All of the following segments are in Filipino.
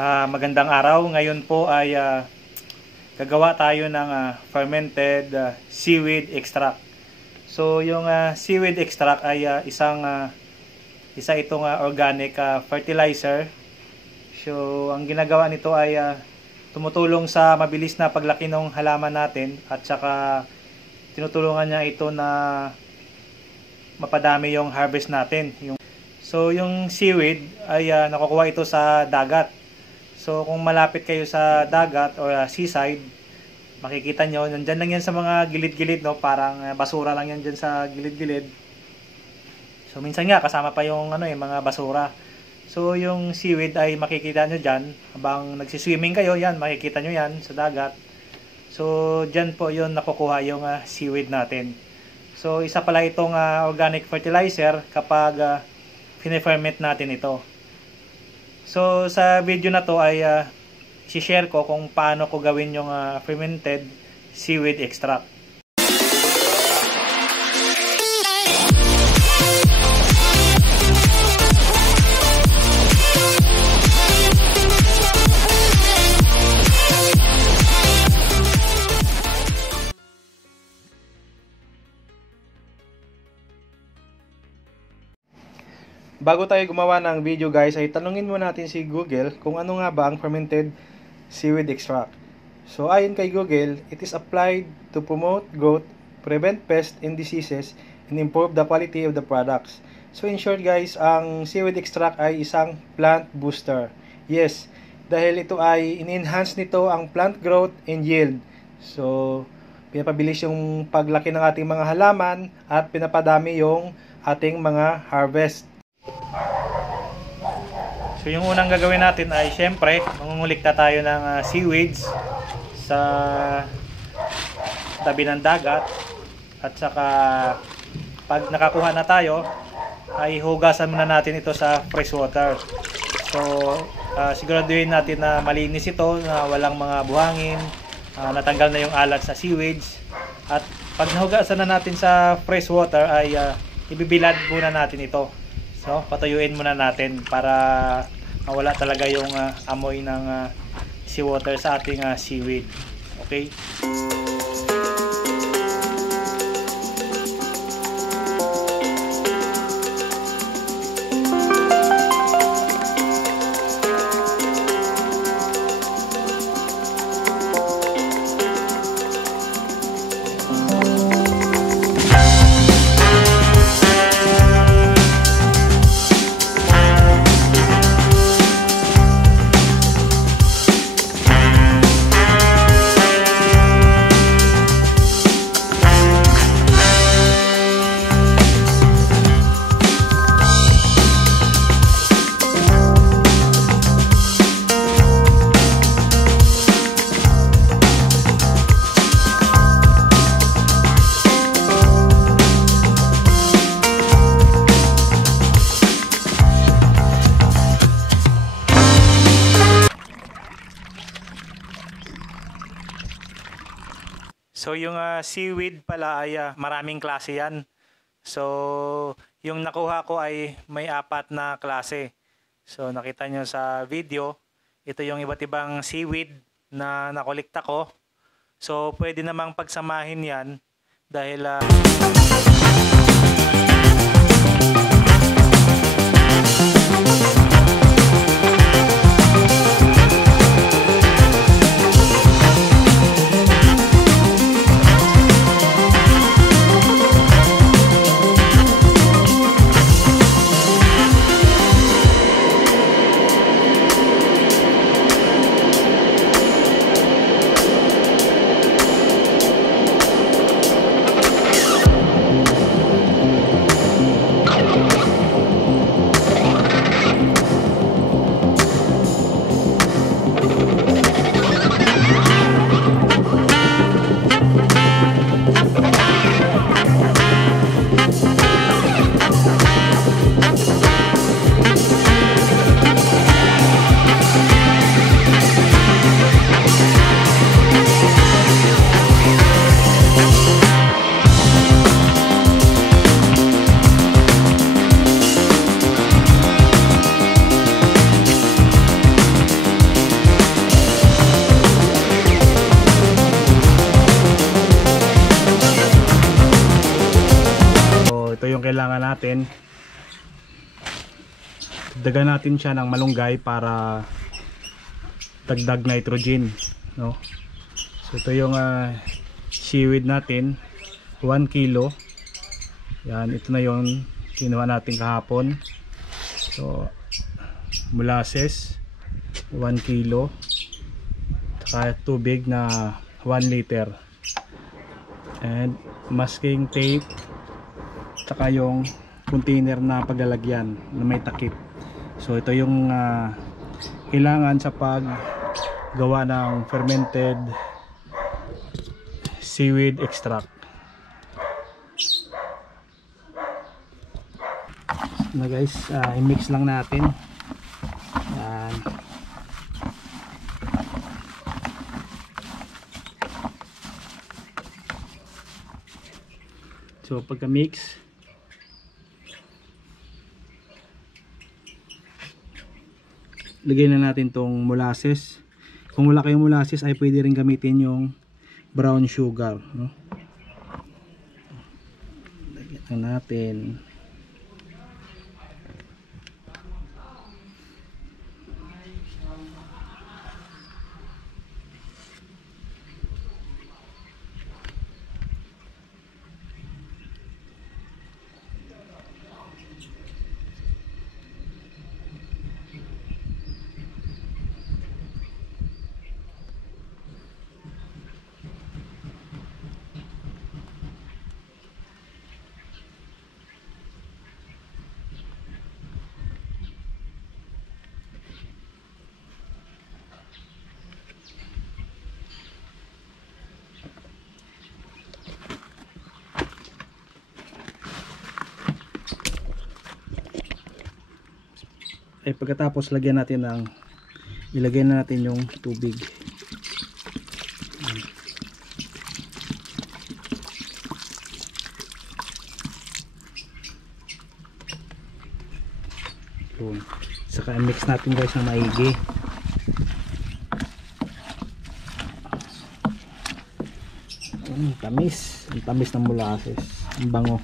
Magandang araw. Ngayon po ay gagawa tayo ng fermented seaweed extract. So yung seaweed extract ay isa itong organic fertilizer. So ang ginagawa nito ay tumutulong sa mabilis na paglaki ng halaman natin at saka tinutulungan niya ito na mapadami yung harvest natin. So yung seaweed ay nakukuha ito sa dagat. So kung malapit kayo sa dagat o seaside, makikita nyo, nandyan lang yan sa mga gilid-gilid, no? Parang basura lang yan dyan sa gilid-gilid. So minsan nga kasama pa yung mga basura. So yung seaweed ay makikita nyo dyan habang nagsiswimming kayo, yan makikita nyo yan sa dagat. So dyan po yun nakukuha yung seaweed natin. So isa pala itong organic fertilizer kapag fine-ferment natin ito. So sa video na to ay i-share ko kung paano ko gawin yung fermented seaweed extract. Bago tayo gumawa ng video guys, ay tanungin mo natin si Google kung ano nga ba ang fermented seaweed extract. So ayon kay Google, it is applied to promote growth, prevent pests and diseases, and improve the quality of the products. So in short guys, ang seaweed extract ay isang plant booster. Yes, dahil ito ay in-enhance nito ang plant growth and yield. So pinapabilis yung paglaki ng ating mga halaman at pinapadami yung ating mga harvest. So yung unang gagawin natin ay syempre mangungulikta tayo ng seaweeds sa tabi ng dagat at saka pag nakakuha na tayo ay hugasan muna natin ito sa fresh water. So siguraduhin natin na malinis ito, na walang mga buhangin, natanggal na yung alat sa seaweeds, at pag nahugasan na natin sa fresh water ay ibibilad muna natin ito. So, patuyuin muna natin para mawala talaga yung amoy ng seawater sa ating seaweed. Okay? So yung seaweed pala ay maraming klase yan. So yung nakuha ko ay may 4 na klase. So nakita nyo sa video, ito yung iba't ibang seaweed na nakolekta ko. So pwede namang pagsamahin yan dahil natin, dagdagan natin siya ng malunggay para dagdag nitrogen, no? So ito yung seaweed natin, 1 kilo. Yan, ito na yung kinuha natin kahapon. So molasses 1 kilo, saka tubig na 1 liter, and masking tape, saka yung container na paglalagyan na may takip. So ito yung kailangan sa paggawa ng fermented seaweed extract. Na guys, i-mix lang natin. Yan. So pagka mix, lagyan na natin tong molasses. Kung wala kayong molasses ay pwede rin gamitin yung brown sugar, no? Lagyan na natin. Ay pagkatapos ilagay na natin yung tubig. Yun. Saka i-mix natin guys na maigi. Ang tamis ng molasses, ang bango.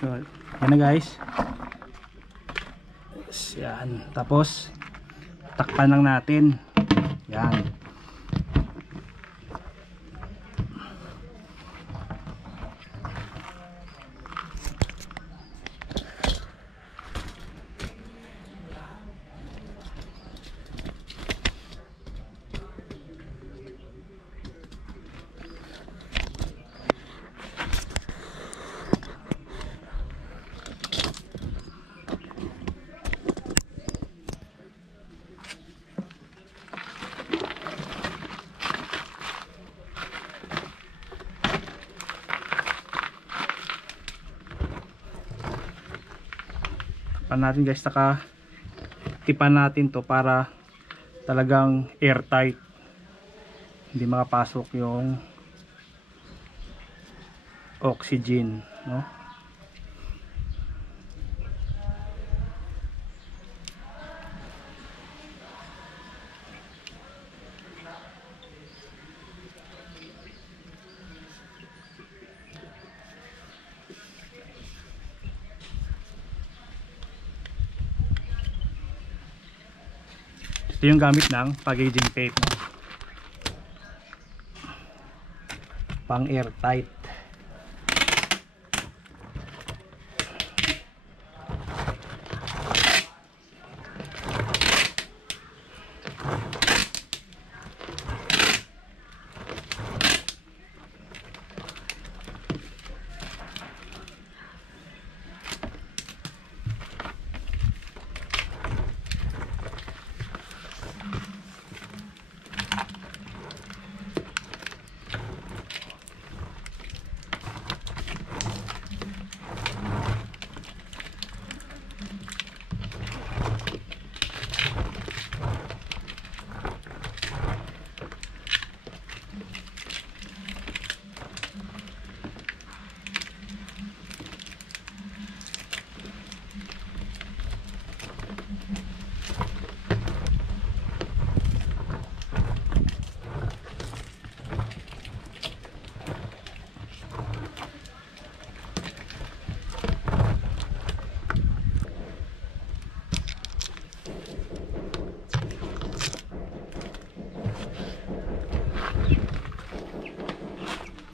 So, yan na guys. Yan. Tapos, takpan lang natin. Yan. Tipan natin guys, tipan natin to para talagang airtight, hindi makapasok yung oxygen, no? Ito yung gamit ng packaging tape, no? Pang airtight.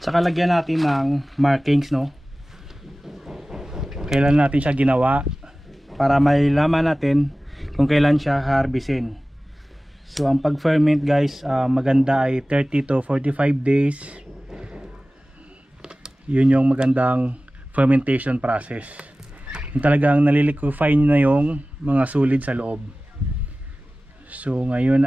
Saka lagyan natin ng markings, no? Kailan natin siya ginawa para malalaman natin kung kailan siya harvestin. So ang pag-ferment guys, maganda ay 30 to 45 days. Yun yung magandang fermentation process. Yung talagang naliliquefy na yung mga solid sa loob. So ngayon